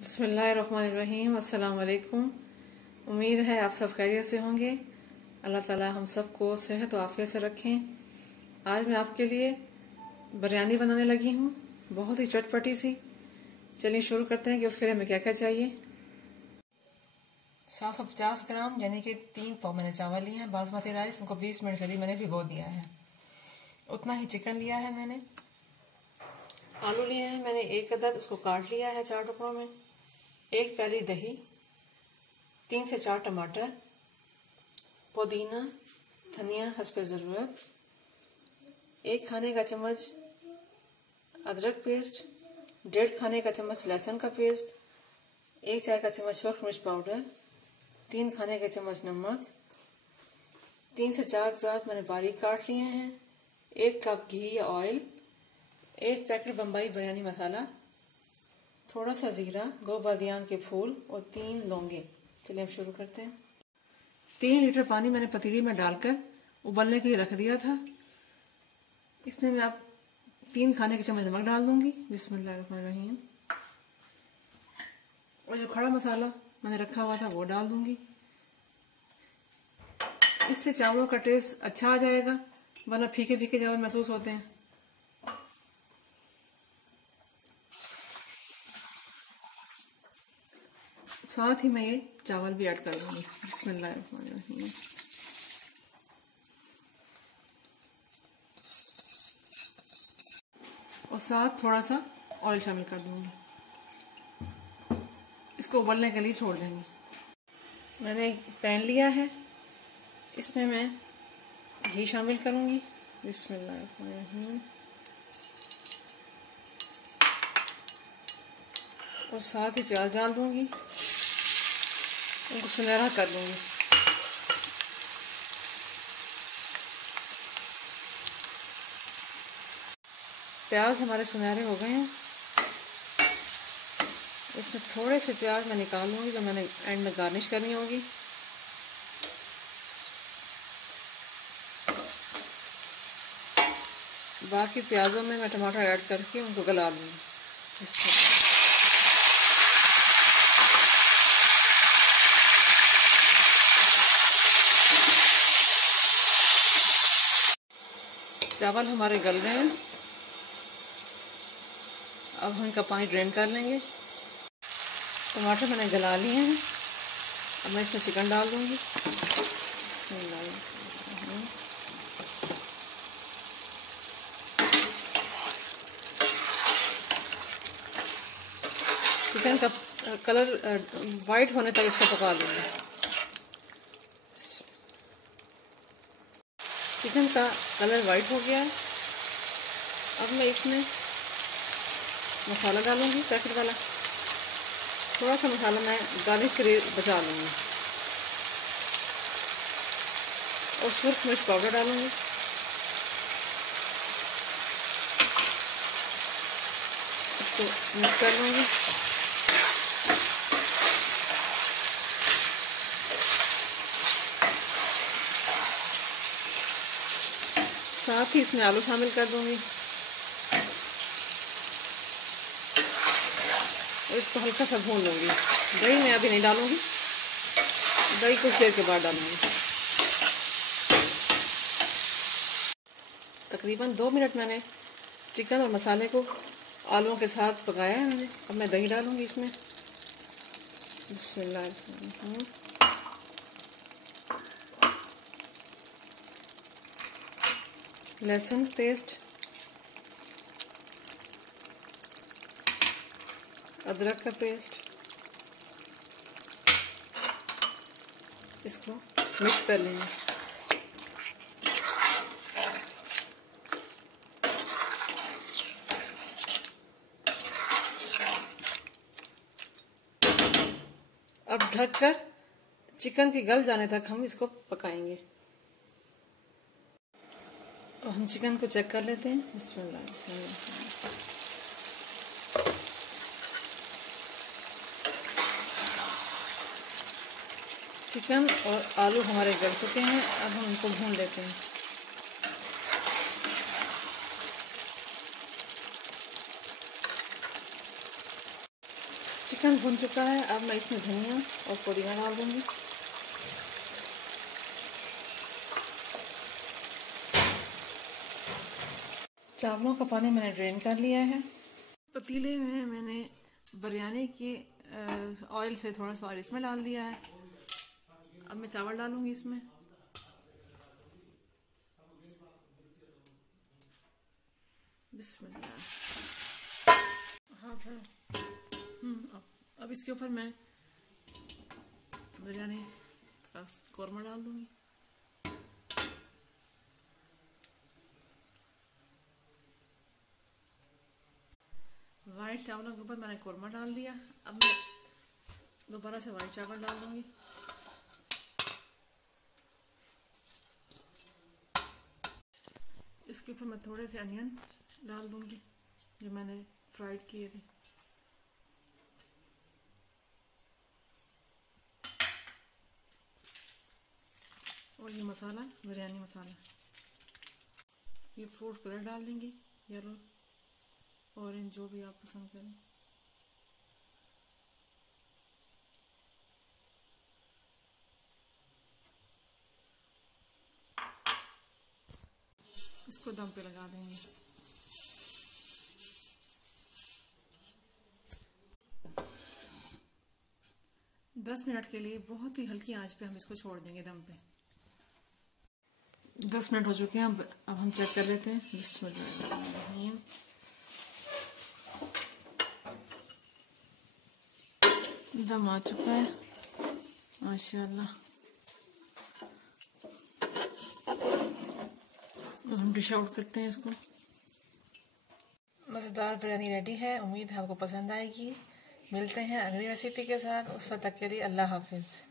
बिस्मिल्लाहिर्रहमानिर्रहीम। अस्सलाम वालेकुम। उम्मीद है आप सब खैरियत से होंगे। अल्लाह ताला हम सबको सेहत और आफियत से रखें। आज मैं आपके लिए बिरयानी बनाने लगी हूँ, बहुत ही चटपटी सी। चलिए शुरू करते हैं कि उसके लिए हमें क्या क्या चाहिए। 750 ग्राम यानी कि 3 पाव मैंने चावल लिए हैं बासमती राइस, उनको 20 मिनट के लिए मैंने भिगो दिया है। उतना ही चिकन लिया है मैंने। आलू लिए हैं मैंने 1 अदद, उसको काट लिया है 4 टुकड़ों में। 1 प्याली दही, 3 से 4 टमाटर, पुदीना धनिया हस्बे ज़रूरत, 1 खाने का चम्मच अदरक पेस्ट, 1.5 खाने का चम्मच लहसुन का पेस्ट, 1 चाय का चम्मच सूखा मिर्च पाउडर, 3 खाने के चम्मच नमक, 3 से 4 प्याज मैंने बारीक काट लिए हैं, 1 कप घी या ऑयल, 1 पैकेट बम्बई बिरयानी मसाला, थोड़ा सा जीरा, 2 बादियान के फूल और 3 लौंगे। चलिए अब शुरू करते हैं। 3 लीटर पानी मैंने पतीली में डालकर उबलने के लिए रख दिया था। इसमें मैं अब 3 खाने के चम्मच नमक डाल दूंगी। बिस्मिल्लाहिर्रहमानिर्रहीम। और जो खड़ा मसाला मैंने रखा हुआ था वो डाल दूंगी। इससे चावलों का टेस्ट अच्छा आ जाएगा, वरना फीके फीके चावल महसूस होते हैं। साथ ही मैं ये चावल भी ऐड कर दूंगी। बिस्मिल्लाहिर्रहमानिर्रहीम। और साथ थोड़ा सा ऑयल शामिल कर दूंगी। इसको उबलने के लिए छोड़ देंगे। मैंने एक पैन लिया है, इसमें मैं घी शामिल करूंगी। बिस्मिल्लाहिर्रहमानिर्रहीम। और साथ ही प्याज डाल दूंगी, उनको सुनहरा कर दूंगी। प्याज हमारे सुनहरे हो गए हैं। इसमें थोड़े से प्याज मैं निकाल लूंगी जो मैंने एंड में गार्निश करनी होगी। बाकी प्याजों में मैं टमाटर ऐड करके उनको गला लूंगी। चावल हमारे गल गए हैं, अब हम इनका पानी ड्रेन कर लेंगे। टमाटर मैंने गला लिए हैं, अब मैं इसमें चिकन डाल दूंगी। चिकन का कलर वाइट होने तक इसको पका लूंगी। चिकन का कलर वाइट हो गया है। अब मैं इसमें मसाला डालूंगी पैकेट वाला। थोड़ा सा मसाला मैं गार्निश के लिए बचा लूंगी। और सूखा मिर्च पाउडर डालूंगी। इसको मिक्स कर लूंगी। साथ ही इसमें आलू शामिल कर दूंगी और इसको हल्का सा भून लूंगी। दही मैं अभी नहीं डालूंगी, दही कुछ देर के बाद डालूंगी। तकरीबन 2 मिनट मैंने चिकन और मसाले को आलूओं के साथ पकाया है मैंने। अब मैं दही डालूंगी इसमें। बिस्मिल्लाह। लहसुन पेस्ट, अदरक का पेस्ट, इसको मिक्स कर लेंगे। अब ढककर चिकन के गल जाने तक हम इसको पकाएंगे। तो हम चिकन को चेक कर लेते हैं। बिस्मिल्लाह। चिकन और आलू हमारे गल चुके हैं, अब हम इनको भून लेते हैं। चिकन भुन चुका है, अब मैं इसमें धनिया और पुदीना डाल दूंगी। चावलों का पानी मैंने ड्रेन कर लिया है। पतीले में मैंने बिरयानी की ऑयल से थोड़ा सा ऑयल इसमें डाल दिया है। अब मैं चावल डालूंगी इसमें। बिस्मिल्लाह। हाँ था। अब इसके ऊपर मैं बिरयानी का कौरमा डाल दूंगी। वाइट चावलों के ऊपर मैंने कौरमा डाल दिया। अब मैं दोबारा से वाइट चावल डाल दूंगी। इसके ऊपर मैं थोड़े से अनियन डाल दूंगी जो मैंने फ्राइड किए थे। और ये मसाला, बिरयानी मसाला, ये फूड कलर डाल देंगे, येलो ऑरेंज जो भी आप पसंद करें। इसको दम पे लगा देंगे। दस मिनट के लिए बहुत ही हल्की आंच पे हम इसको छोड़ देंगे दम पे। 10 मिनट हो चुके हैं। अब हम चेक कर लेते हैं। बिस्मिल्लाह। दम आ चुका है माशाल्लाह। हम डिश आउट करते हैं इसको। मज़ेदार बिरयानी रेडी है। उम्मीद है आपको पसंद आएगी। मिलते हैं अगली रेसिपी के साथ। उस वक्त तक के लिए अल्लाह हाफिज़।